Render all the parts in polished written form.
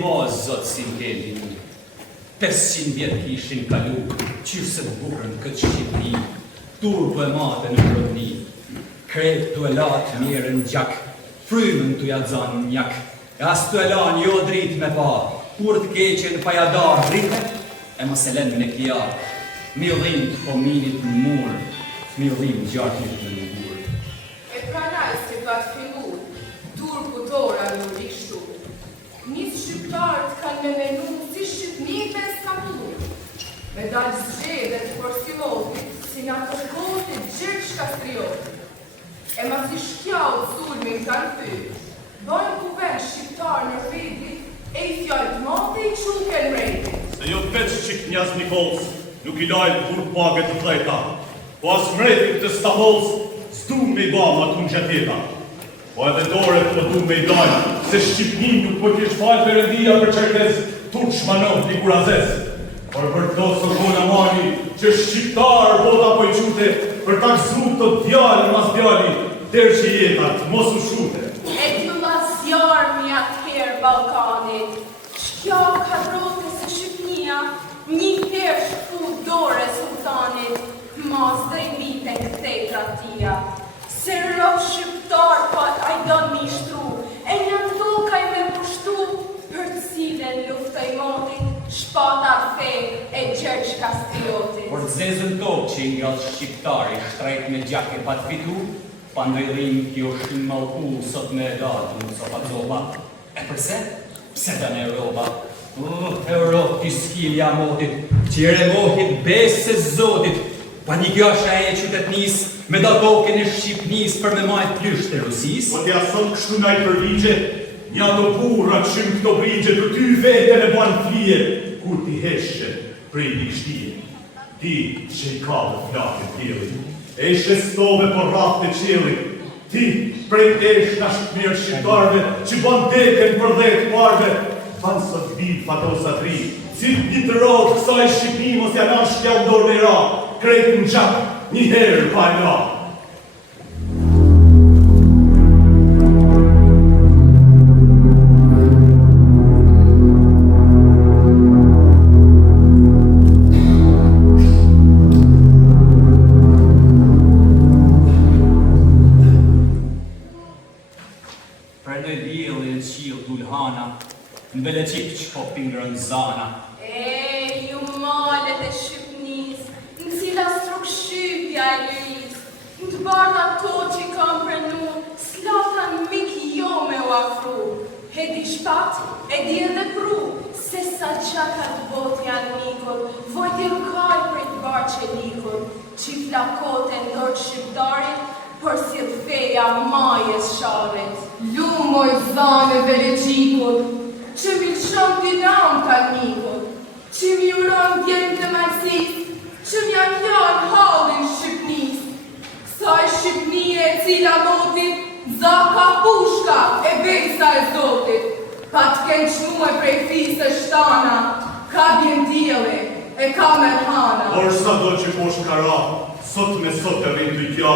ma zotë si ngeli, 500 vjetë kishin kalu, qyse të bukrën këtë Shqipni, turbu e mate në rëvni, kretë të latë mirën gjak, frymën të jadzan njak, e as të elan jo dritë me pa, kur të keqen pa jadar dritë, e mos e len me kjarë, millim të pominit në murë, millim gjakit në ngurë. E pranaj se pat filur, turbu tora në rikshtu, njës shqiptarët kanë me menu si Shqipnive s'ka pullu. Me dalë zxedet për silotit, si nga përkotit Gjergj Kastriotit. E ma si shkjallë sulmin kanë pyr, bojnë kuvend shqiptar në rridit, e i fjallë mate i quke në rejtit. Se jo veç që knjaz Nikols nuk i lajnë kur paget të flejta, po as mretit të Stahols s'du me i ba ma të në gjetjeta. Po edhe dore po du me i dajnë, se Shqipnin nuk po t'jesh falë Perëndia për qertez turq shmanov t'i kurazes. Por për të së kona mani që shqiptar bota po i qute për ta gëzru të djali mas djali, der që jetat mos u shute. E t'ju mas jarmi atëherë Balkanit, shkjo ka drote se Shqipnia, një herë shku dore sultanit, mas dhe i vite këtej tratia. Se rrop shqiptar pa ajdon mi shtru, e një tokaj me pushtu, për cilën lufta i motit, shpata fe e Gjergj Kastriotit. Por zezën tokë që i ngallë shqiptari shtrejt me gjake pa të fitu, pa ndojrim kjo shtim malku sot me edatë në sopat zoba. E përse? Pse të në Europa? Europë t'i skilja motit, që i remohit besë zotit, pa një kjo asha e qytetnis, me da token e Shqipnis për me majt plysht e Rusis. Po t'ja thon kështu nga i përvigje, një ato burra qym këto brigje, të ty vete në banë flije, kur t'i heshe prej një kështije. Ti që i ka dhe flake t'jeli, e i shestove por rrath të qeli, ti prej tesh nga shkëmirë shqiptarve, që ban deken për 10 parve, banë sot bil fatosa tri, si një të rodë kësaj Shqipni mos janë shkjall dorë me ra, krejt në gjak, një herë pa e ra. Prenoj diellin e qilë dulhana, në beleqik që po pingrën zana. E, ju malet e Shqipnis, në cila struk shqypja e lëris, në të bardha to që i kam prenu, slatan mik jo me u afru. E di shpat, e di edhe pru, se sa qaka të bot janë nikot, vojt e ukaj për të barë që nikot, që i flakote ndorë shqiptarit, për si të feja majes sharet. Lumoj zane beleqikot, që mi shumë t'i ram t'a nikot, që mi uron djenë të majsis, që mi akjarë halin Shqipnis. Kësaj Shqipnije e cila motit, zaka pushka e besa e zotit. Pa t'ken qmuaj prej fise shtana, ka bjen djeli e ka merhana. Por sa do që posh kara, sot me sot e rritu i tja,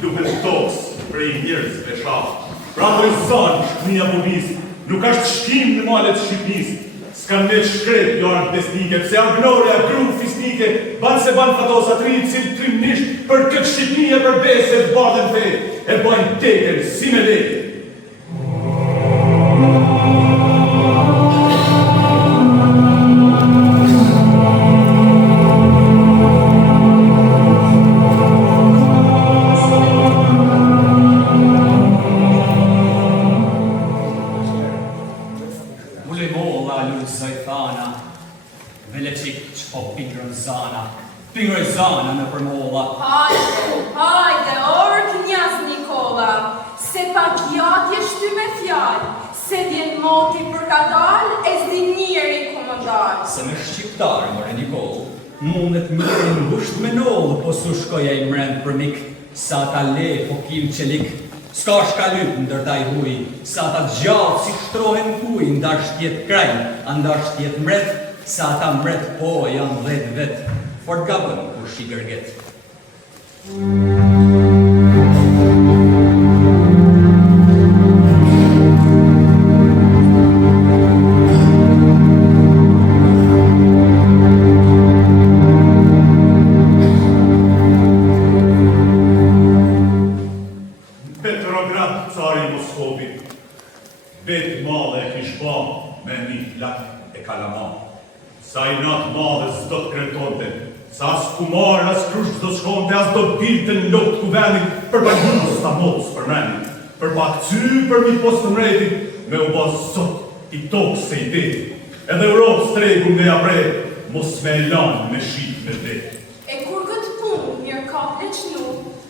duhet toks prej njërës pesha. Pra do i zanë shkëmija bunis, nuk ashtë shkim në malet Shqipnis, s'kan veç shkret jo artë besnike, pse argnore, agru, fisnike, banë se banë fatosa tri, cilë trimnisht, për këtë Shqipnije për bese të bardhen fe, e bajnë teken si me lejë. Pingroj zana në përmolla. Hajde, orë knjaz Nikola, se pa gjatje shty me fjallë, se djenë moti për ka dalë, e zdi njeri ku më dalë. Se me shqiptarë, more Nikol, mundet njeri në gusht me nollë, po su shkoja i mrend për mik, sa ta le po kim qelik, s'ka shka lyp në dërta i huj, sa ta gjallë si shtrohen kuj, ndash tjetë krajnë, andash tjetë mret, sa ta mret po janë 10 vetë. Fort gabën kur shi gërget. flak e kalama. Sa i natë madhe s'do të kretonte, sa as kumar, as krush do shkonte, as do bilte në lokë ku venin, për bajhus ta mos për menin, për pak cy për mi post të mretit, me u bas sot i tokë se i deti. Edhe Europë stregu nga japre, mos me elan me shqit me det. E kur këtë punë mirë ka pleqnu,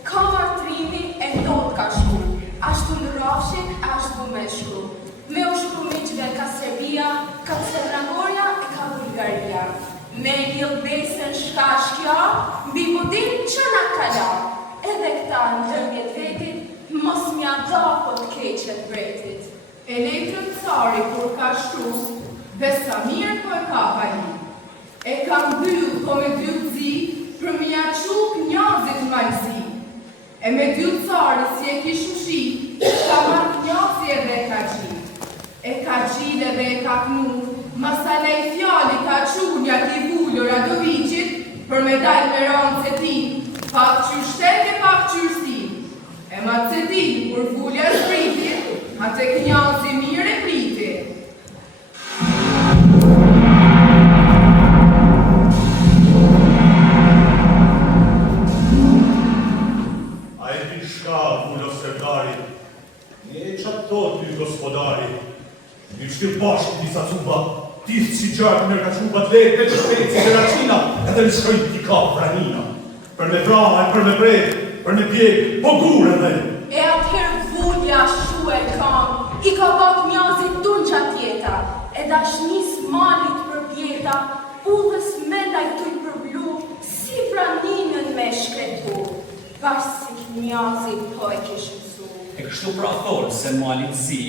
ka martrimi e ndot ka shku. Ashtu në rafshin, ashtu me shku. Me u shku miqve ka Serbia, ka Crnogorja e ka Bulgaria. Me njëll besën shkashkja, mbi budin që na kala. Edhe këta në dërmjet vetit, mos mja da po të keqet bretit. Elektrën cari kur ka shtu, besa mirë po e ka hajni. E kam dyllë po me dyllë zi, për mja quk njazit majzi. E me dyllë cari si e kishu shi, ka marrë njazi edhe ka gji. E ka gjile dhe e ka knu, masale i fjali ka qunja ki vullur Radovicit, për me dajnë me ranë se ti, pak qyr shtek e pak qyr si. E ma se ti, kur vullja shpritit, ma të kënjazi mirë e priti. A e di shka, vullo serdari, e qatë to ty, gospodari, një shtirë bashkë disa cuba, tisë që gjartë nërka qubat lejtë, e që shpejtë si Veracina, edhe në shkojtë t'i ka pranina. Për me vrahaj, për me brejtë, për me pjekë, po gure dhe. E atëherë vullja shu e kam, i ka bak njazit tunë qatë jeta, e dashnis malit për pjeta, udhës mendaj të i përblu, si vraninën me shkretu, bashkë si njazit po e kishë mësu. E kështu pra thorë se malit zi,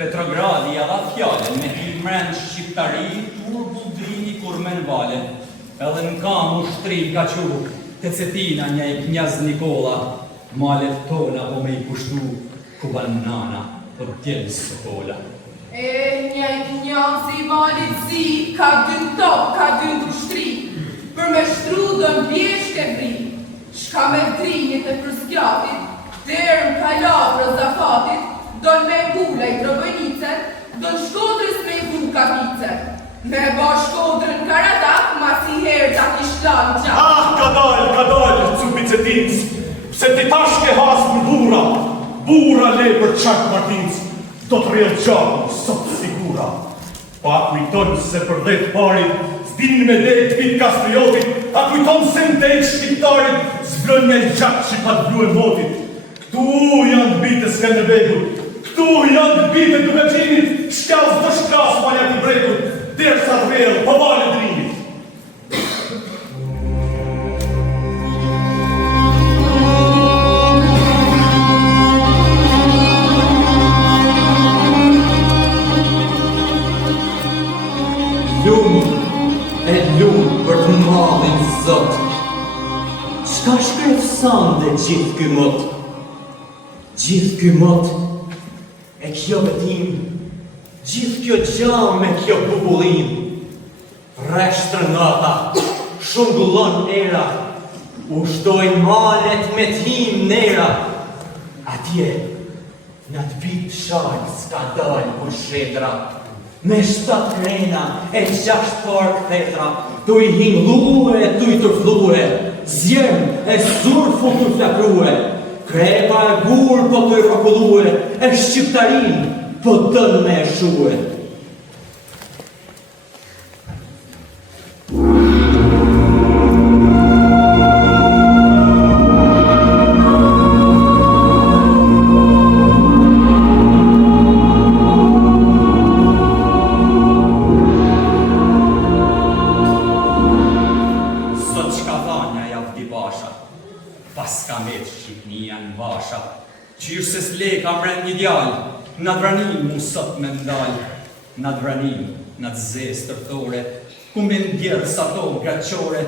Petrogradi ja dha fjallën me hilmren shqiptari, tur budrini kur me n'vale, edhe në kam ushtrim ka qu, të cetina një i knjaz Nikola, malet tona po me i pushtu, ku ban nana, për tjelë sokola. E një i knjazi malit zi, ka dyn top, ka dyn ushtri, për me shtru do në bjesht e vri, shka me drinit e përskjatit, derën kalavra zafatit, do në me gula i trobojnicet, do në shkodrës me i gu kapicet. Me ba shkodrën Karadak, ma si herë da kishtan gjatë. Ah, kadal, cupicetins, pse ti tashke has për bura, bura le për qak Martins, do të rrel gjakën, sot sigura. Pa kujton se për 10 parit, s'din me lejt pit Kastriotit, a kujton se në dejt shqiptarit, zblën një gjak që pa të blu e motit. Këtu janë të bitë s'ke në begur, këtu janë të bitë të veqinit, shkaz dhe shkas ma janë të bregur, dersa të rrel, pa vale drinit. Lumë për të madhin zot. Qka shkref sande gjithë ky mot? Gjithë ky mot e kjo betim, gjithë kjo gjam e kjo bubullim. Reshtër nata, shungullon era, ushtoj malet me tim nera. Atje, në të bit shark s'ka dal për shedra. Me 7 krena e 6 park thetra, tu i hinglue, tu i tërflue, zjem e surfu tu flakrue, krepa e gur po tu i fakullue, e shqiptarin po dën me e shue. Në dranim mu sot me ndal, në dranim, në të zes tërthore, kumbe në djerë sa tonë greqore,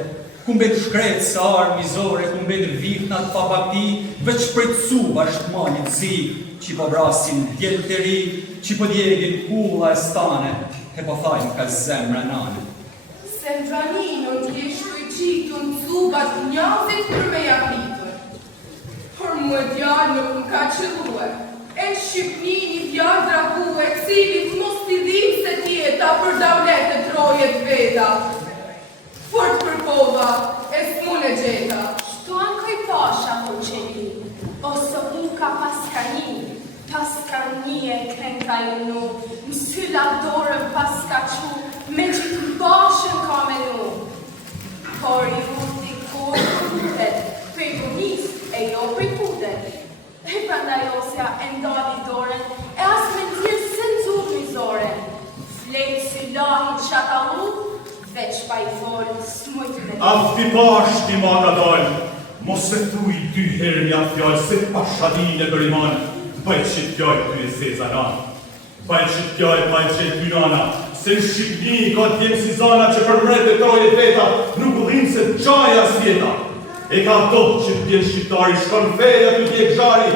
kumbe të shkretë sa armizore, kumbe në vit në të papati, veç prejtësu bashkë malit zi, që po brasin djelë të ri, që po djegin kulla e stane, e po thajnë ka zemra nane. Se në dranin në t'jeshtu i qitu në cubat njazit për me japitër. Por mu e djallë nuk më ka qëllue. E në Shqipni një fjallë dragu e cilit mos t'i dhim se tjeta për davlet e trojet veta. Fort për kova, e s'mun e gjeta. Shtu ankoj pasha po qeni, oso uka paska një e krenka nu, në sylla dorën paska qu, me që të bashën ka menu. Por i urti kur putet, prej bunis e jo prej putet. E prandaj osja e ndali dorën, e as me tjirë se nëzur mizoren. Flejtë syllahin qatalu, veç pa i folë s'mujt me të. Afti pash ti ma ka dalë, mos e thuj dy herë një fjallë, se pashadin e bëriman, bëjt që t'jallë ty e sezanan. Bëjt që t'jallë, bëjt që t'y nana, se në Shqipni ka t'jem si zana që për mret e troje veta, nuk udhin se t'gjaja s'jeta. E ka dohë që t'jen shqiptari, shkon feja t'u t'jek zhari,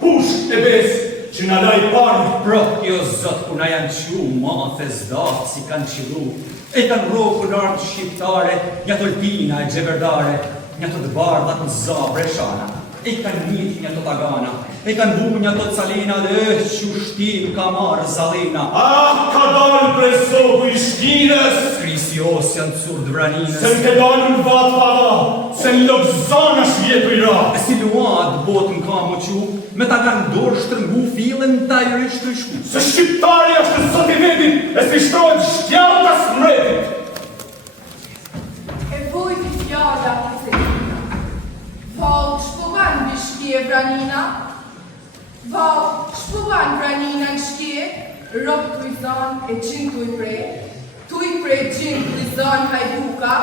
pusht e bes, që në laj pari. Pro, jo zot, ku na janë qu, mathe zdatë si kanë qilu, e kanë roku në armë shqiptare, një të lpina e gjeverdare, një të dëbardat në zabre shana, e kanë njit një të tagana, e kanë vu një të calina dhe që shtim ka marë zalina. Ah, ka dalë prej zogu i shkines, Krisi osja në curë dëvraninës, se n'ke dalë në vatë pava, se në lëgzana shjetu i ra. e si luat botën ka mu qu, me ta kanë dorë shtrëngu filën ta i rishtë të shku. Se shqiptari është në sot i vetit, e si shtrojnë shtjallë të smretit. E vojt i fjalla kësejtina. Val, shpogan bishkje vranina. Val, shpogan vranina në shkje, rob të i zan e gjin të i prej. Tu i prej gjin të i zan hajduka,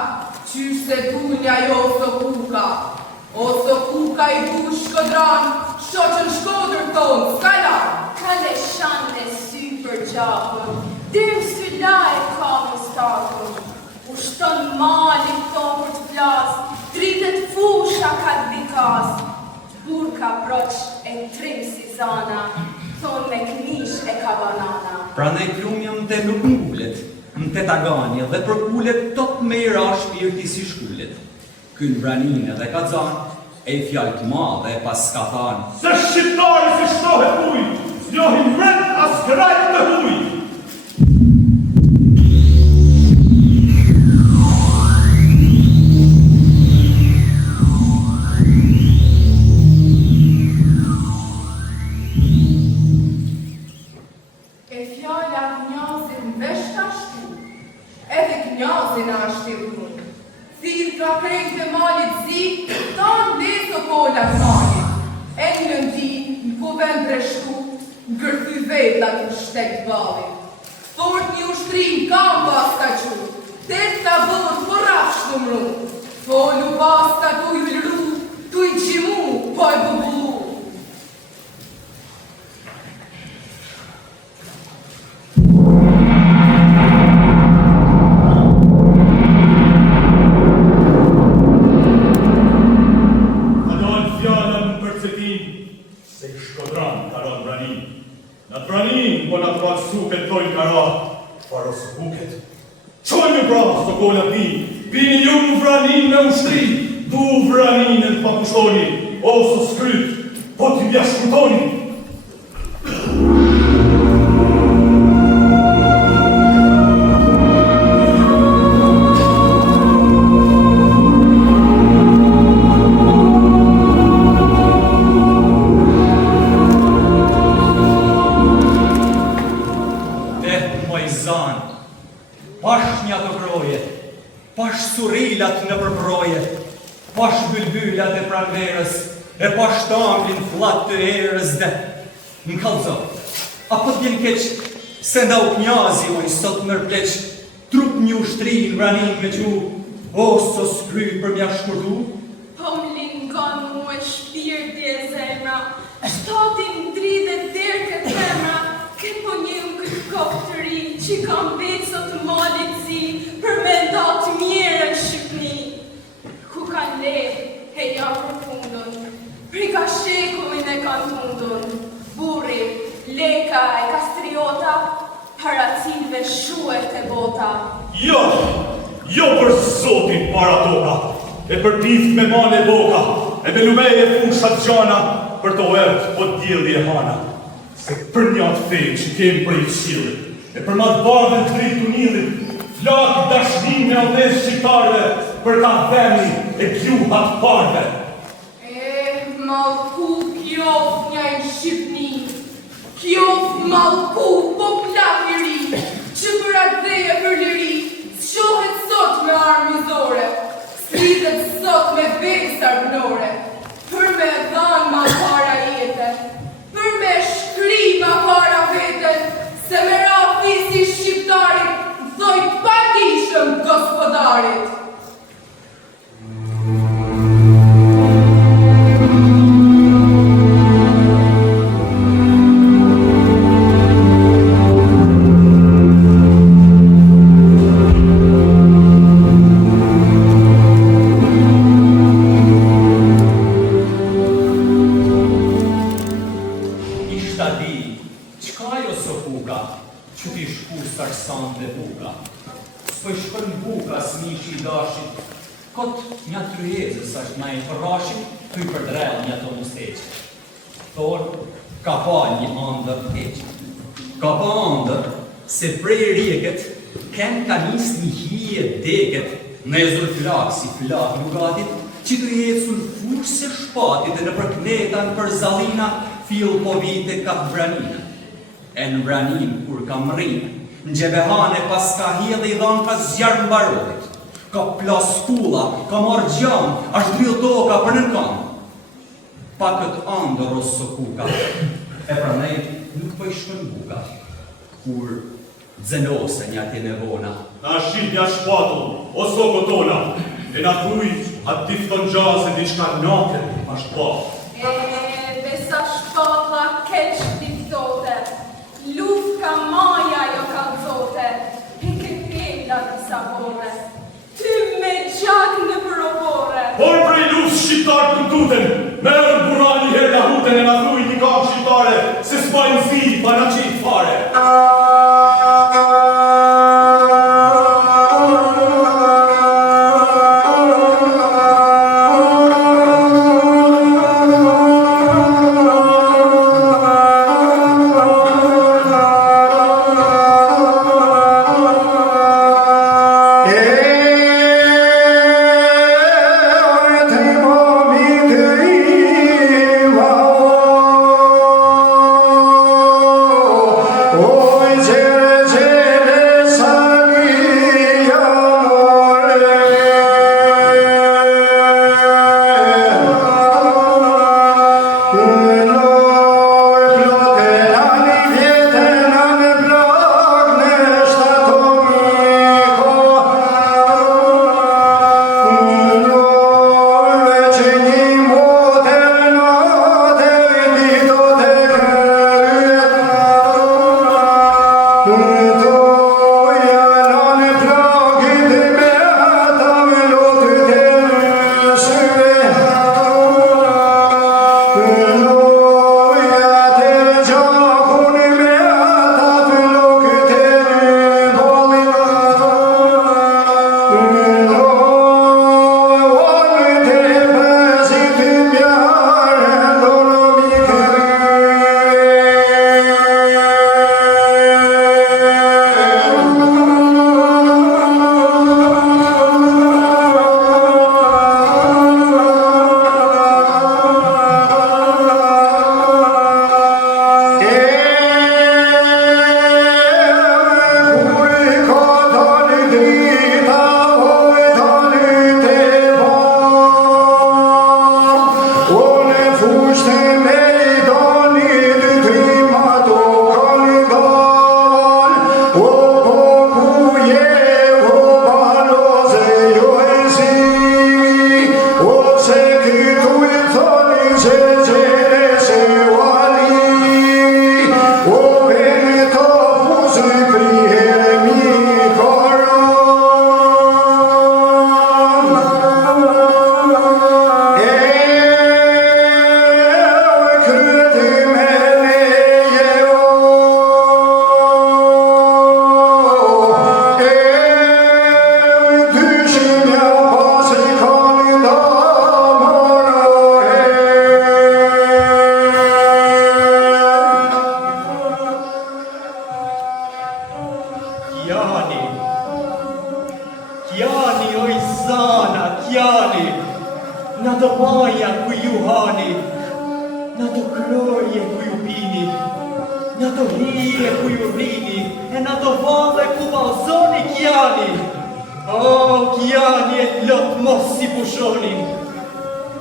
qysh se dunja jo oso kuka. Oso kuka i bu shkodran, shoqën shkodër tonë, s'kalan. Kale shande sy për gjakën, dyrë sylla e ka mustakën. Ushton mali tonë për të plasë, dritet fusha ka të bikas. Burka broq e trim si zana, thonë me knish e ka banana. Pra ne plumja më te nuk ngullet, më te tagani dhe për kullet tot me i ra shpirti si shkullet. Kynë braninë dhe ka zanë, e i fjallë të madhe e pas ka thanë. Se shqiptari si shtrohet uj, s'njohin mret as grajt të huj. E fjalla knjazin veshta shtu, edhe knjazin a shtirun. Thirë ka krejt e malit zi, tanë leso kolla malit. E një nëndi, në kuvend reshtu, në gërthy vetla të shtek valit. Fort një ushtrim kam pas ka qu, tet ta bërë për rafsh të mru. Folu pas ka tu i lru, tu i qimu, po e bubullu. Suket tojnë kara, faros buket. Qojnë pra, së kolla pi, pini ju në vranin me ushtri, du vraninën pa pushoni, oso skryt, po t'i bjashkutoni. Pash një të groje, pash surilat në përproje, pash bylbylat e pranverës, e pash tamlin flat të erës dhe në kalzo. Apo t'vjen keq, se nda u knjazi oj sot nërpleq, trup një ushtrin vranin me qu, oso skryt për mja shkurtu. Po m'lingon mu e shpirti e zemra, shtatin dridhe dherë këtë zemra, ke po njëm këtë kohë të ri, që kam betë sot malit zi, për me ndatë mjerë në Shqipni. Ku kanë le, he janë përfundën, pri ka shekullin e kanë tundën, burri, leka e kastriota, para cilve shuet e bota. Jo për zotin para toka, e për pift me mane boka, e me lumeje fushat gjana, për të ert po t'djellje hana. Se për një atë fejnë që kemë për i qilët, e për matë bardhen të rritë unilit, flakë dashnin me aldez shqiptarve për ka vemi e gjuhat parve. Malku kjof nja i Shqipni, kjof malku po plak i ri, që për atë dheje për liri, shohet sot me armizore, slidhet sot me besar bënore, për me dhanë ma para jetën, për me shkri ma para vetën, se me rafisi shqiptarit, dhojt patishëm gospodarit. Se prej rjeket, ken ka nis një hije deket, në ezur flak si flak lugatit, që të jetë sulfur se shpatit dhe në përknetan për zalina, fil po vite ka branina. E në branin kur ka mrinë, në gjebehane pas ka hjedhe i dhanë ka zjarë mbarodit, ka plas kula, ka marrë gjanë, ashtë dhjë toka për në kanë. Pa këtë andër o sokuka, e pra nejt nuk për ishkën buka, kur dzenose një ati nevona. Na shqit një shpatull, o soko tona, e na thuj atë difton gjase diçka naken ashtë pa. Besa shpatla keq diftote, luft ka maja jo kalzote, heke pegla disa bore, ty me gjak në përobore. Por prej luft shqiptar të tuten, merë burani her nga huten e na thuj një kam shqiptare, se s'pajnë zi pa na qitë fare. Oj Luizana, Chiani, në të baja ku ju hani, në të kroje ku ju pini, në të hije ku ju rini, e në të vale ku balzoni Chiani. O, Chiani e lot mos si pushoni,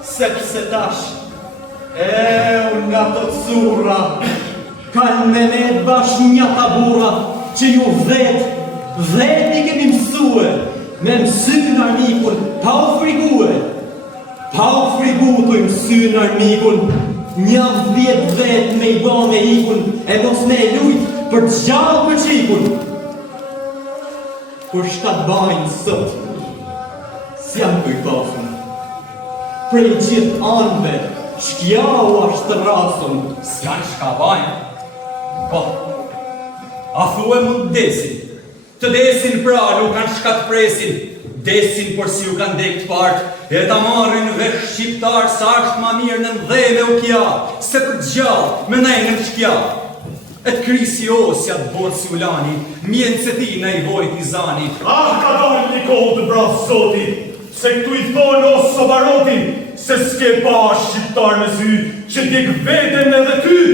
sepse tash, në të cura, kanë me me bash një tabura, që ju vetë i keni mësue, me mësyn armikun, pa u frigue. Pa u frigu të i mësyn armikun, një 10 vetë me i ba me ikun, e mos me e lujt për gjallë për qikun. Kur shtat bajnë sot, s'jam të i pasën, prej gjithë anëve, shkjau ashtë rasën. S'janë shka bajnë, po, a thue mund desin, të desin pra nuk kanë shka të presin, desin por si ju kanë dekt partë, e ta marrin vesh shqiptar sa është ma mirë në mdhe me u kja, se për gjallë me nejnë të shkja. Et krisi osja të borë si ulani, mjenë se ti në i vojt i zani. Ah, ka dalë një kohë të brasë zoti, se këtu i thonë osë so barotin, se s'ke pa shqiptar me sy, që t'jek veten edhe ty.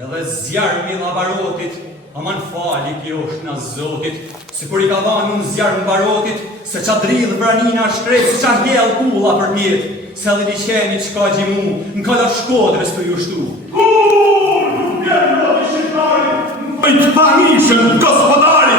Edhe zjarmi nga barotit, aman fali kjo është nga zotit, si kur i ka dhanu në zjarë në barotit, se qa dridhë vranina shkret, se qa gjellë kula për mjetë, se edhe liqeni që ka gjimu, në kalla shkodrës të ju shtu. Kur nuk vjenë roti shqiptari, në të panishën gospodari!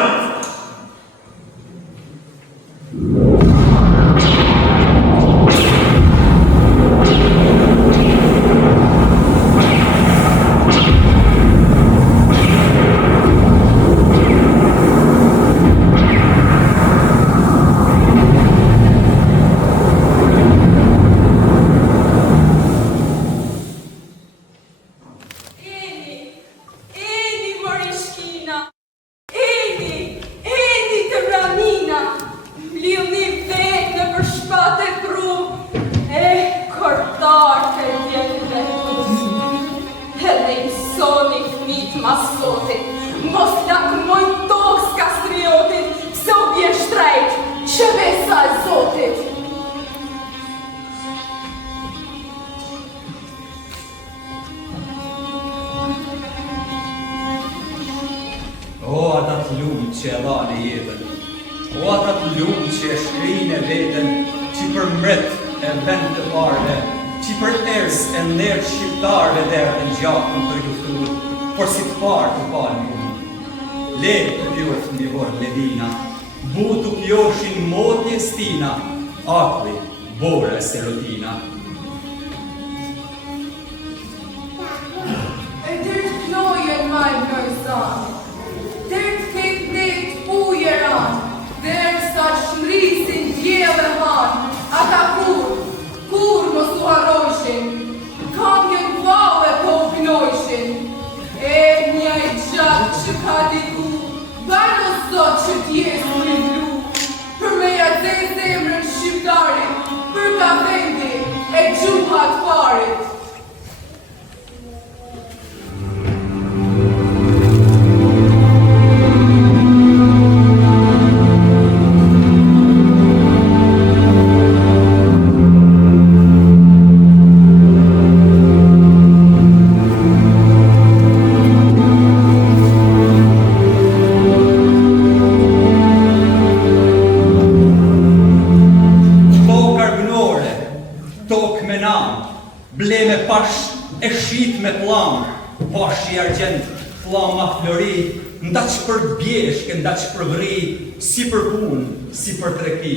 O atat lumë që e dha në jetën, o atat lumë që e shkrinë e vetën, që për mret e vend të parve, që për ers e nërë shqiptarve dherë të gjakën të luftur, por si të parë të palë një. Le të pjotë në vorë ledina, butu pjoshin motje stina, akli, bore se rotina. E dërë knojen majnë nërësanë, dërë këtë këtë ujeran, dërë sa shmrisin djeve hanë, ata kur mos u harrojshin, kamjen vave po u gnojshin, e një i gjatë që ka diku, bërë sot që t'jesë në vlu, për me jatë zemrën shqiptarit, për ka vendi e gjuhat parit. Bleme pash e shit me plam, pash i argjent, flama flori, nda që për bjeshke, nda që për vri, si për pun, si për treki.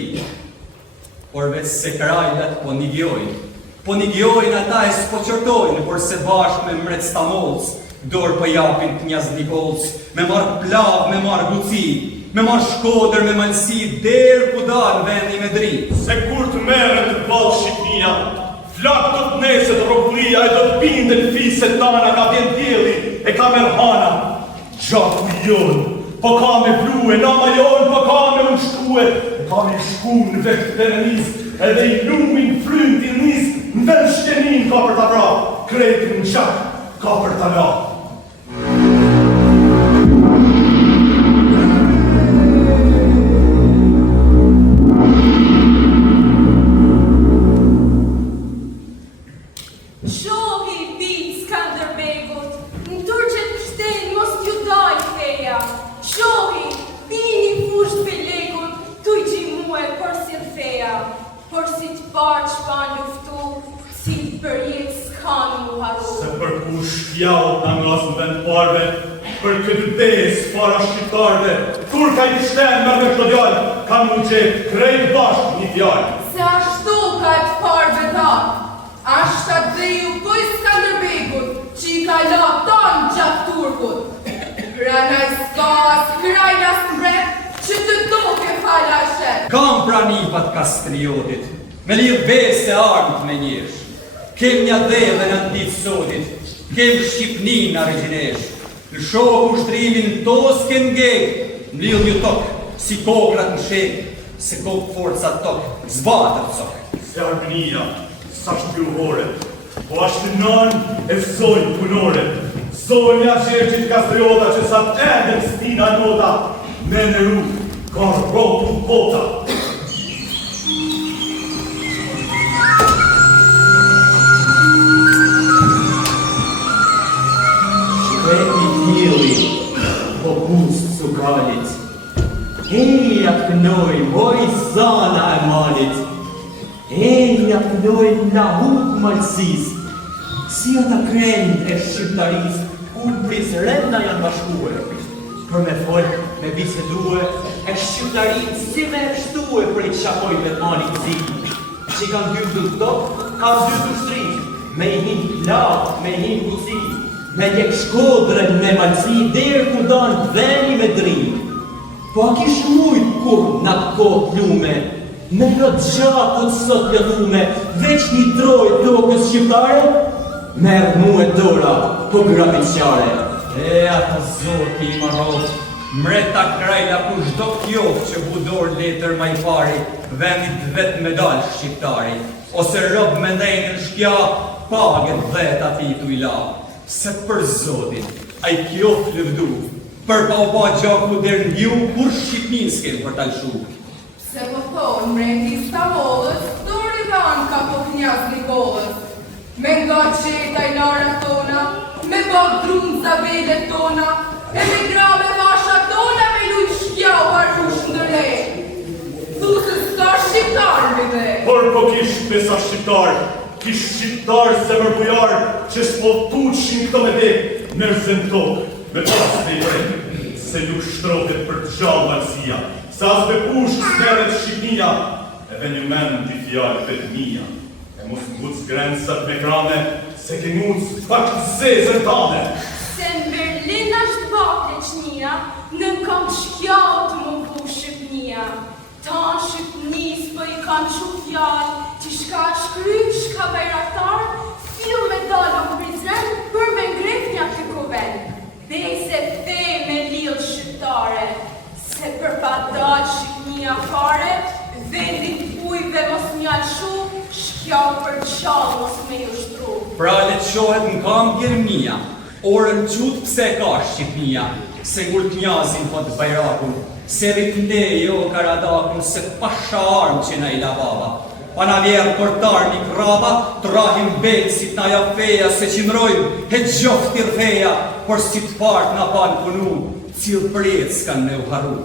Por veç se krajlat po një gjojnë ata e s'po qërtojnë, por se bashk me mret stamolc, dorë për japin të njaz Nikolc, me marë plav, me marë guci, me marë shkoder, me malsi, derë ku dalë vendi me dri. Se kur të mere të balë Shqipnia, flak të të neset robëria e do të bindën fiset tana ka vjen djeli e ka merhana. Gjaku jonë, po ka me blue, nama jonë, po ka me ushtue, e ka me shku në vetë të renis, edhe I lumin frymë t'i nis, në vend shtenin ka për t'a pra, kretin në qak ka për t'a la. Shohi bit Skanderbegut, në turqet kështen mos t'ju daj feja. Shohi, bini fusht belegut, t'u I gjimue për si feja. Por si t'par qpan luftu, si për jetë s'kan mu haru. Se për kush fjallë në ngas në vend parve, për këtë des para shqiptarve, kur ka I shten me këtë djallë, ka mu qetë krejt bashkë një djallë. Se ashtu ka të parve ta, ashtat dhe ju pëj Skanderbegut, që I ka la tanë gjatë turkut. Ranaj s'kas, krajna s'mbret, që të doke falashe. Kam pranipat kastriotit, me lirë vese armët me njesh. Kem një dheve në nditë sotit, kem Shqipni në regjinesh. Në shoku shtrimin toske n'geg, m'lidh një tokë, si kokrat në shek, se kokë forca tokë, zbatër cokë. Se Armenia, sa shpjuhore, po ashtë nën e fësojnë punore. Sonja Qerqit Kastriota që sa të endën stina nota, me në ru, ka rrotu kota. Shkreti t'jili, po gust sukalit. Eja kënoj, moj zana e malit. Eja kënoj na huk malsis. Si ata krend e shqiptaris, kur pris redna janë bashkue. Për me folk, me bisedue, e shqiptarin si me shtue për I qakoj me malit zi. Që kanë dy të tokë, kanë dy të shtri. Me I hin plak, me I hin kuci. Me jek shkodrën me malci, derë ku danë dheni me drim. Po a kish mujt kur në të kohë lume, me rët gjakut sot lëvume, veç një trojë tokës shqiptare, merë mu e dora, po grabitqare. E atë zoti I marot, mreta krajla ku shdo kjof që budor letër ma I pari, vendit vet medal shqiptari, ose rob me ndejnë në shkja, paget dhet ati tu I la. Se për zotin, a I kjof lëvdu, për pa u pa gjaku der n'ju, kur Shqipnin s'kem për talshu. Se po thonë mreti Stamolës, dori dhanë ka po knjas Nikolës. Me nga qeta I lara tona, me bak drumë zabele tona, e me grave vasha tona me luj shkjau arrush ndërle. Thu se s'ka shqiptarve dhe. Por po kish pesa shqiptar, kish shqiptar se mërbujar, që s'po tuqin këto me dek, nërzen tokë, me pas të I vrejtë, se lu shtrohet për të gjallë valsia, sa s'be push s'meret Shqipnia, edhe një men t'i fjallë të t'mija, e mos m'guc grensat me krane, se ke nguc fakt zezën tane. Se në Berlin është bakle qnia, në kam shkjaut më ku Shqipnia. Tanë Shqipnis për I kanë që fjallë, që shka shkryp, shka bajraktar, fiu me dalë më Prizren për me ngret një të koven. Bej se fe me lillë shqiptare, se për pa dalë Shqipnia fare, vendin ujve mos mjalshu, shkjau për qallë mos me ju shtru. Pra le të shohet në kam Gjermnia, orën qut pse ka Shqipnia, se kur t'njazin po të bajrakun, se rritne jo karadakun, se pasha armë që na I lavava. Pa na vjerë kortar një krava, të rahim betë si t'na ja feja, se qinrojmë, he gjoftir feja, por si t'part na pan punu, cilë përjet s'kan me u haru.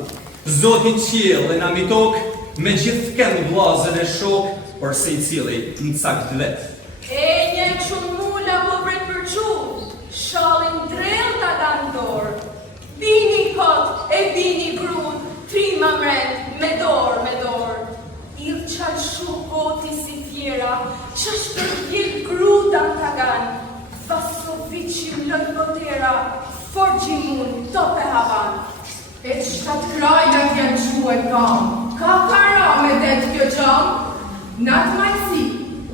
Zotin qjell dhe na mitok, me gjithë kënë vlazën e shok, por se I cili në cakt vetë. E një qunë mula po vret për qunë, shalin drell t'a kanë dorë. Bini kot e bini grun, trima mrend, me dorë, me dorë. Il qalshu goti si tjera, që shpër gjithë grutan t'a kanë. Vasovicim lët botera, forgjimun, tope havan. E qëtat krajnat janë quën kam, ka kara me det kjo gjam, natë majsi,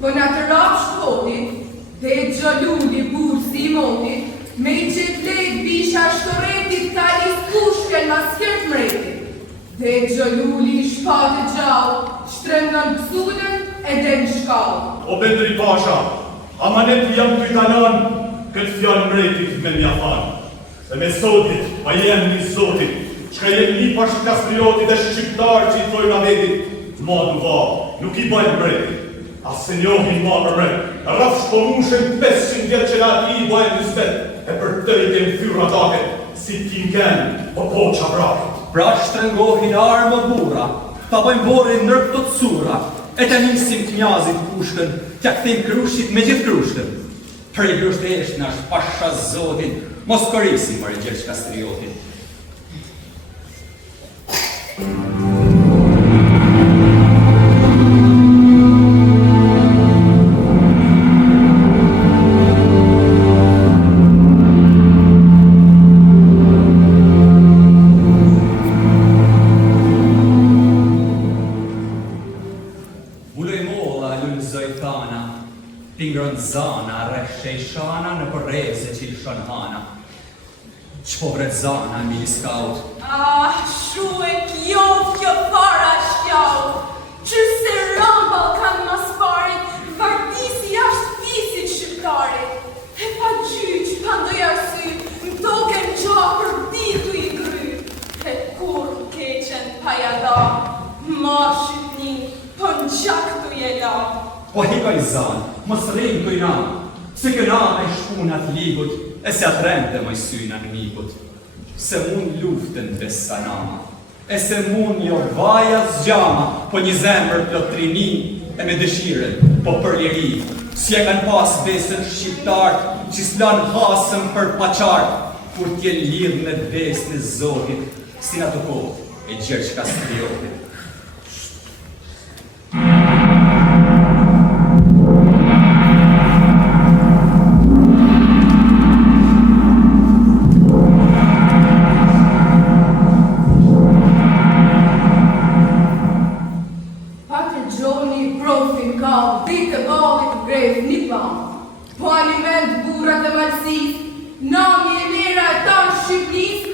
po natë rap shkotit, dhe gjalluli bursi I motit, me I qëtë lejt bisha shtoretit ka I skushken maskert mretit. Dhe gjalluli I shpatë gjallë, shtremgan pësullën, edhe në shkallë. O Bedri Pasha, amanet jam të i talan, këtë fjallë mretit me mja fanë. Se me sotit, pa jem një sotit, qka jem një pash kastriotit e shqiptar që i tojnë avetit, ma du va, nuk i bajnë mretit. As se njohin ma për mret, rraf shpomushen 500 vjetë që lati i bajnë një svet, e për të i kem fyrra taket, si t'im ken, o po qa braket. Pra shtrëngohin armë bura, ta bëjmë bore nër këto të sura, e të nisim të njazit kushkën, t'ja këthim krushit me gjithë krushkën. Për i krusht e eshtë nash pasha zotin, mos korisim për i gjerë kastriotin. Pingrën zana, reshe i shana në përreze që i shën hana. Qpo vret zana, mili skaut? Ah, shu e kjo para shkjau. Qërse rambal kanë masparit, vardisi ashtë fisit shqiptarit. E pa gjyq, pa ndoj arsy, më toke në gjoa për ditu i gry. E kur keqen pa jada, ma shqipni, po në gjak të jela. Po hikoj zanë, mos rrim të i ramë, se këna me shpunat ligut, e se atrente moj syna në mikut. Se mun luftën besa nama, e se mun jo vaja zgjama, po një zemër plotrini, e me dëshiren, po për liri. Si e kanë pas besën shqiptartë, që s'lan hasëm për paqartë, kur t'jen lidh me besën e Zotit, si në të kohë e Gjergj Kastriotit. Po aliment burat e malësis, nami e mera e tanë Shqipnis,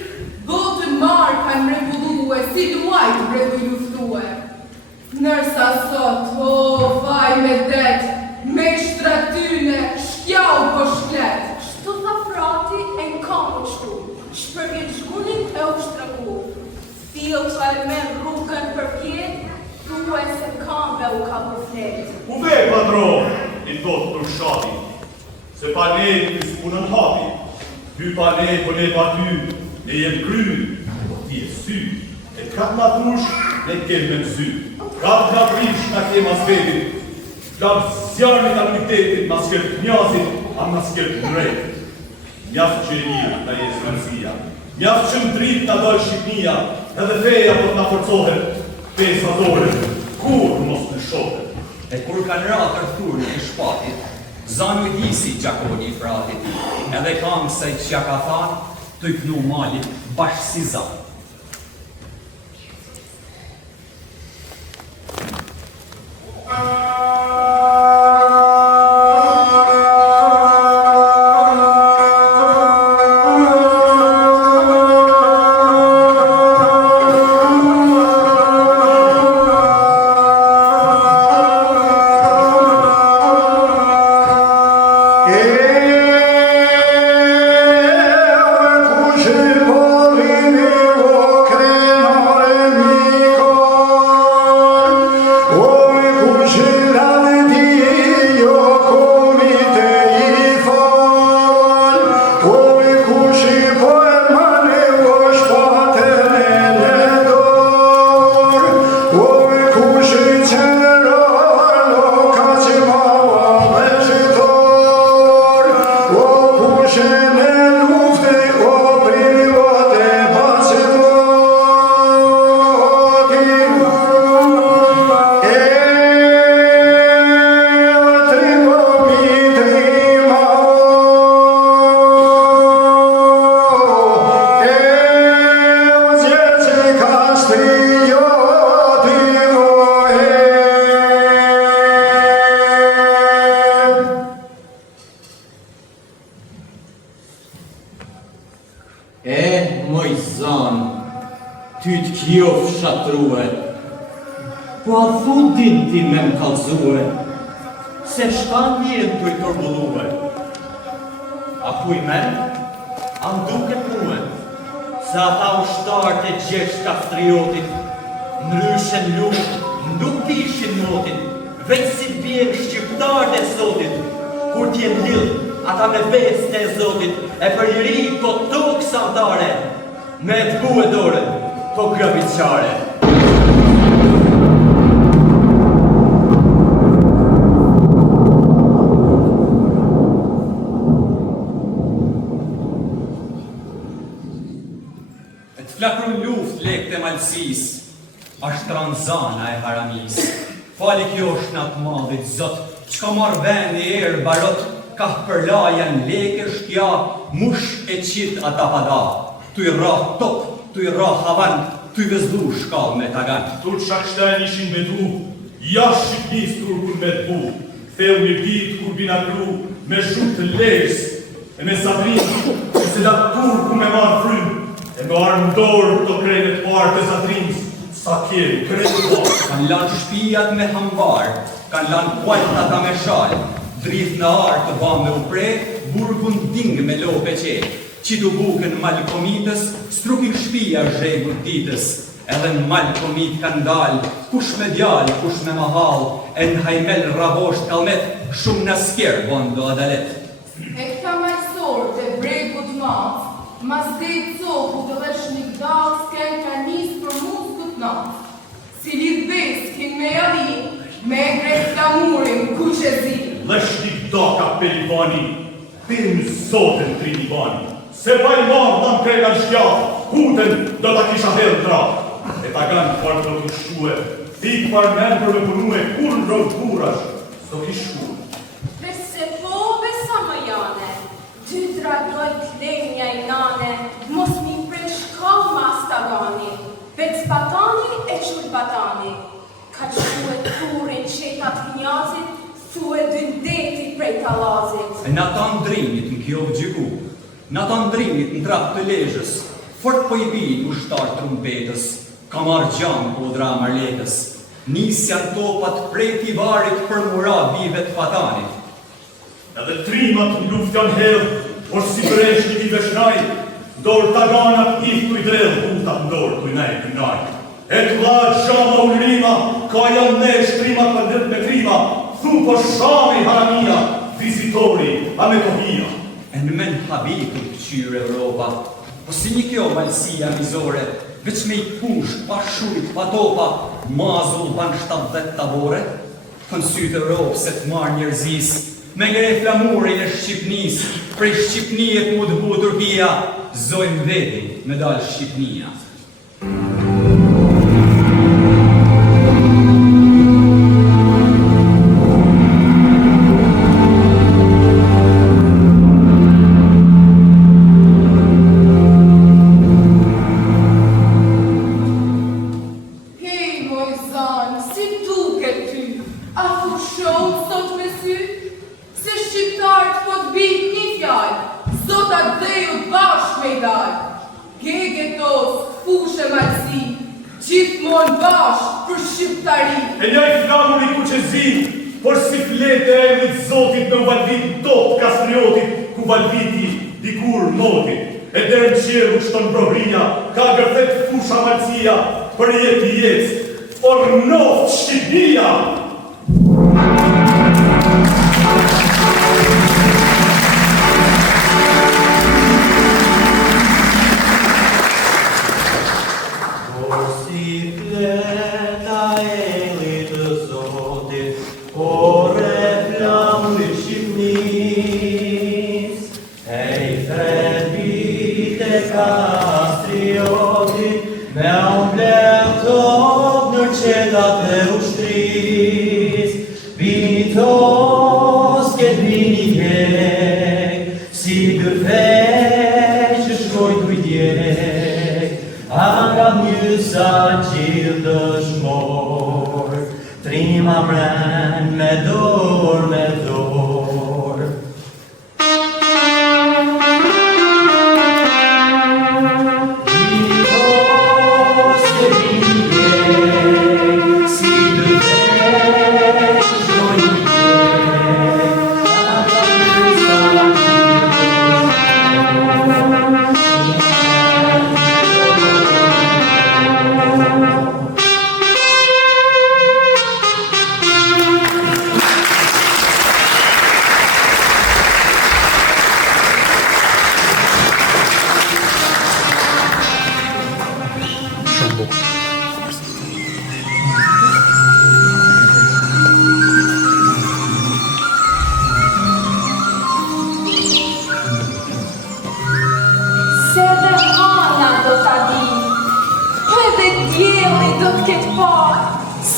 botën marë kanë mrekulluë, si duajt bredu luftue. Nërsa sot, faj me det, me shtratyne, shkjau po shklet. Shtu tha frati e në kamë qëtu, shpërvjet shkullin e u shtrëngu. Fil të almen rrugën për pjetë, duhe se kamve u ka për fletë. U ve, patron, i thotë për shati. Se pa ne të s'punën hati, ty pa ne po ne pa ty, ne jem kry, po ti e sy, e kap ma trush, ne kem me në sy, kap nga prish nga kem as vedit, kap zjarmit amunitetit, ma s'kert njazit, a ma s'kert nrejt. Mjaft që e një, ta jesë rënësia, mjaft që në drit nga dojë Shqipnia, edhe feja po t'na forcohet, pesa dore, kur mos në shohet. E kur kanë ra tërthur në shpatit, zanu i disi gjakoni i fratit, edhe kam se që ka thanë, të i pnu malit bashkë si zanë. Po a thu din ti me më kalzue, se shka njën të i tërbulluve. A kuj men, a nduke muë, se ata ushtarët e gjesht kastriotit, nryshen luft, nuk pishin motin, veç si bjerë shqiptarët e Zotit, kur t'jen lidh, ata me vesën e Zotit, e për njëri po tokë santare, me të bu e dore, po grabitqare. Flakur luft lekt e malsis, ashtë tranzana e haramis. Fali kjo është natë madhit, Zot, qka marrë vendi erë barot, ka përlaja në leke shtja, mush e qit ata pada. Tu i ra top, tu i ra havan, tu i vezdu shkall me tagan. Tur shakshten ishin me du, jash Shqipnis turkur me të bu, theu një bit kur bina kru, me shumë të lejës, e me sabrin, që se da turku me marë frymë, e me armë dorë të krenet parë të zatrimës, sa kjeri, krenet parë. Kan lanë shpijat me hambar, kan lanë kuajt ata me shal, drith në arë të ba me upre, burgun dingë me lope qe, qitu bukën malkomitës, strukin shpija zhegu ditës, edhe në malkomit kan dalë, kush me djalë, kush me mahal, e në hajmel rabosht kalmet, shumë në skjerë bondo adalet. E këta majsorë të bregu të matë, mas dhejtë coku të vesh një gdalë s'ken ka njësë për mund këtë natë. Si lidh besë kin me jali, me grejt flamurin ku që zi. Lështi doka pelivani, tim zotën trinivani, se baj marë nam krega në shkjafë, hutën do ta kisha herë trafë. E ta ganë parë do t'i shkue, thikë parë menë për me punue, kur në rëvë burash, s'do t'i shkue. Bese po, besa më jane, ty dragoj t'lenja i nane, mos mi presh kall mas tagani, bec batani e qul batani, ka que turin qetat knjazit, thue dyndetit prej talazit. E në ta ndrimit në kjo vgjyku, në ta ndrimit në trap të lejshës, fort po i bin u shtarë trumpetës, ka marrë gjamë po dra marletës, nisja në topat prej tivarit për mura bive të fatanit. Edhe trimat në luft janë hedhë, por si bresh një i veshnaj, dorë taganat iftu i drellë, utat në dorë të i nejë të naj. E të vlaqë shama ullrima, ka janë nesh trimat për dhët me trima, thu po shami haramia, vizitori, a me kohia. E në men habitur këqyre Europa, po si një kjo malsia mizore, veç me i push, pa shujt, pa topa, mazull ban 70 tabore, kënë sytë Europë se të marrë njerëzis, me ngre flamurin e Shqipnis, prej Shqipnijet mu të bu Turkia, zojmë veti me dalë Shqipnia. Hej, moj zanë, si duke ty, a fu shumë sot me sy? Se shqiptarët po t'bit një fjallë, zotat dheju bashkë me i dalë. Gegetos, fushe malsi, gjithmon bashkë për shqiptari. E njaj flamuri ku që zi, por si flete e emrit Zotit me u valvit top kastriotit, ku valviti dikur motit. E derë në qërë u shton brohrinja, ka gërthet fusha malsia, për jetë i jetës, por noft Shqipnia. Trima mren me dor, me dor. Vitos que vinguei, si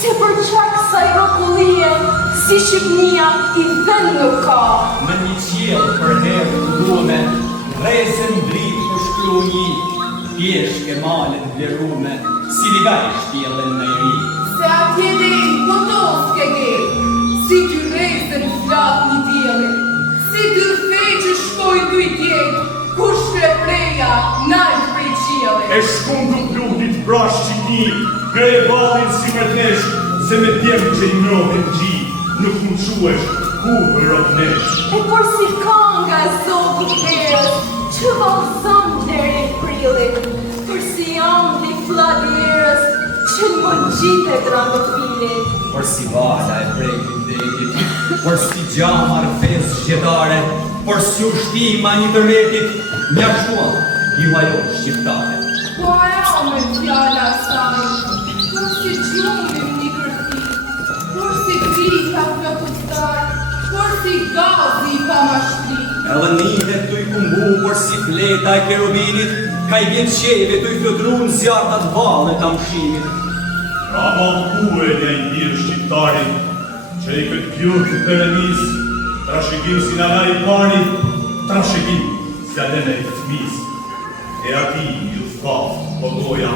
Se për qak sa i rokullie, si Shqipnia i dhen nuk ka. Në një qiell për herë të lume, rrezën dritë për shkru një, pjeshke malet vlerume, si ligaj shtjellën në i ri. Se atje dhe i potos ke ge, si ty rrezën flat një djeli, si ty rfej që shkoj ty i djeli, kur shkrepreja najt prej qieli. E shkundu pluhtit brash që një, gre balin si mërtesh, se me tjemë që i nrohin gji, nuk më quesh, ku rrotnesh. E por si kanga e zotit verës, që valzon deri prillit, por si andi fladjerës, që në më gjitë e drambëfilit. Por si vala e brejtit detit, por si gjamar fes zgjedare, por si ushtima një tërmetit, mjashtuan ju ajo shqiptare. Po e me fjalla saj, por si gjumim një kërti, por si grita flotostar, por si gazi pa mashtri. Edhe nihet të i kumbu, por si fleta e kerubinit, ka i vjen qeve të i flotru në zjartat valë të amshimit. Rama ku e një i birë shqiptari, që i këtë pjurë të perenis, trashegim si nana i pari, trashegim si anene i fëmis. E ati ju thafë, po doja,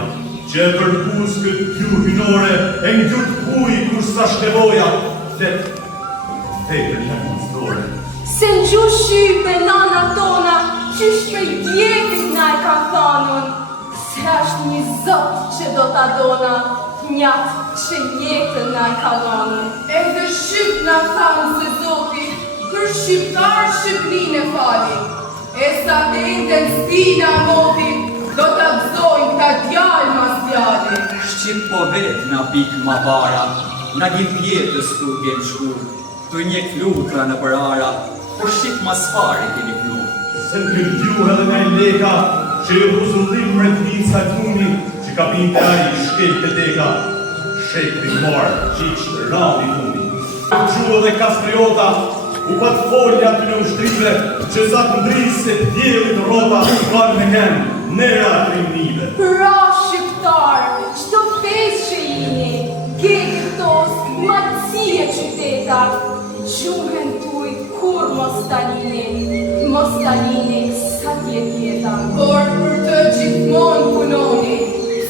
që e përpus këtë pjurë hinore, e në gjurë kuj kur sa shtevoja, dhe thetër janë në zdore. Se në gjuhë shqype nana tona, që shpej djetit na e ka thanun, se është një zot që do t'a dona, njatë që jetën na e ka dhanun. E dhe shqip na thanë se zoti, për shqiptar Shqipnin e fali. E sa vendën stina moti, do t'a gzojnë këta djallë mas djallë. Shqip po vetë na pikë ma para, na gjim pjetës kur vjen shku, të një klutra në përara, por shqip mas fari kemi klu. Se në këlljuhe dhe nga i leka, që i ruzullim mretnica tuni, që ka pinte ari shkel të teka, shek të marë, qiqë, randi tuni. Gjuhë dhe kastriota, u pat folja të në ushtrive, që sa të ndrisë se djelit rota, kalë me kemë, nera të rimnive. Pra shqiptar, qdo fes që jini, gegi tosk, matësie qyteta, gjuhen tuj kur mos talini, sa tjetjeta. Por për të gjithmon punoni,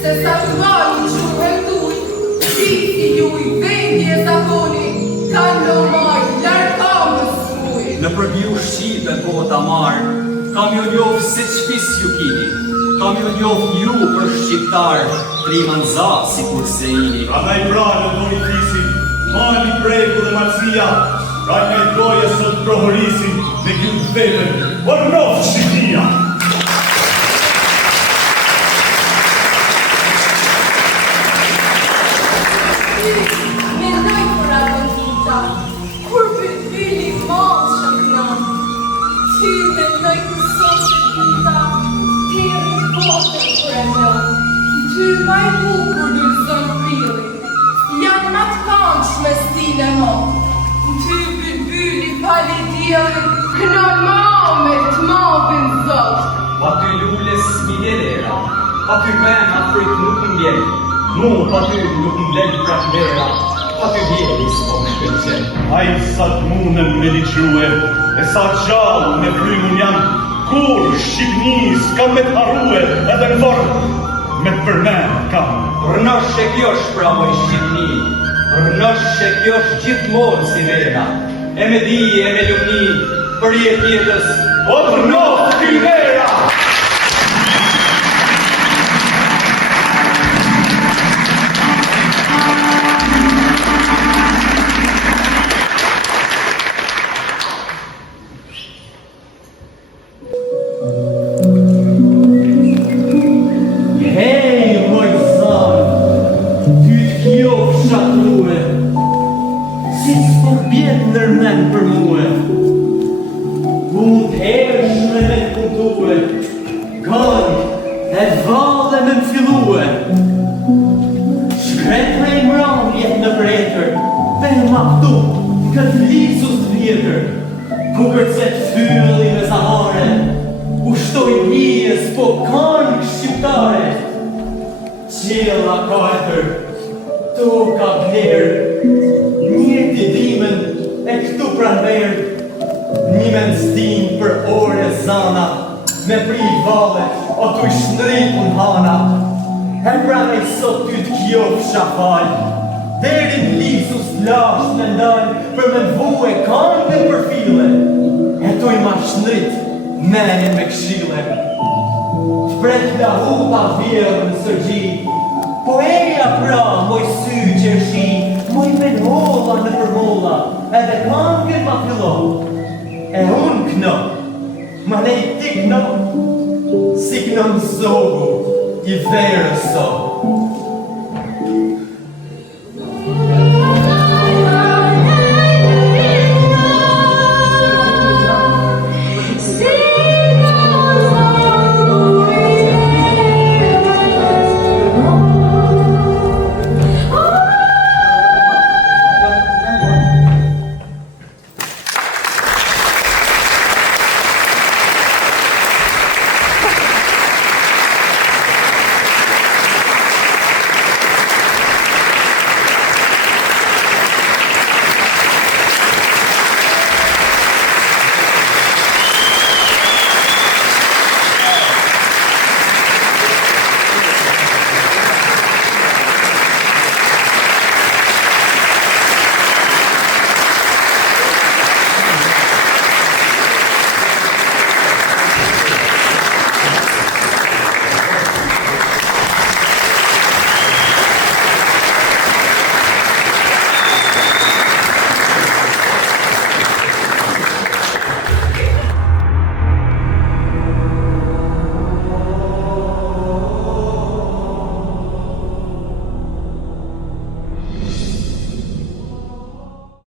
se sa të vani gjuhen tuj, qiti ju i vendje zakoni, ka në maj, lërkam në smuj. Në përvju shqipe po ta marë, kam jo njofë se qpis ju kini, kam jo njofë ju për shqiptar, triman za si kur se ini. Pra nga i brane të një fisin, mali breku dhe marcia, pra nga i doje sot prohorisin, me gjurë vetën, por nofë shqipia. Mendoj për Argentita, kur bëjtëvili malë shëknon. Ty mendoj për sot shëknita, tërë botën për e mën. Ty ma i bukur në zënë prilli, janë ma të kanç me stile motë. Ty bëjtëvili pali djelën, kënon ma me të mabin zotë. Pa ty lulles mi djelera, pa ty mena frit nuk mbjen, mu pa ty nuk mblen prak vera, pa ty djelis po më shpërqen. A i sa të munën me liqrue, e sa gjallë me frymun janë, kur Shqipnis kam me të harrue edhe në vorë, me të përmen kam. Rënosh e kjo është pra moj Shqipni, rënosh e kjo është gjithmonë si vera, e me dije e me lumni, për jetë jetës, O të rënosh ty vera! Nërmen për muë, unë hershme me të puntuë, gëj e valë me më filluë. Shkret prej mramjet në pretër, dhe ma këtu, këtë lisus të vjetër, ku kërcet fylli me zahare, u shtoj njës po kanë shqiptare. Qela ka etër, Toka blerë, një t'i dimën e këtu pranverë, një menstin për orë e zana, me pri vale, o t'u i shndritun hana. E pranej sot ty t'kjof shafal, deri n'lisus t'lash në ndalë, për me vue kanë për file, e t'u i ma shnrit, menin me kshile. T'pret la hupa vjerë në sërgji, po eja pra moj sy qërshi, moj men holla në përmolla, edhe kanë ma fillon. E unë këno, ma nej ti këno, si këno në zogu, i verë so.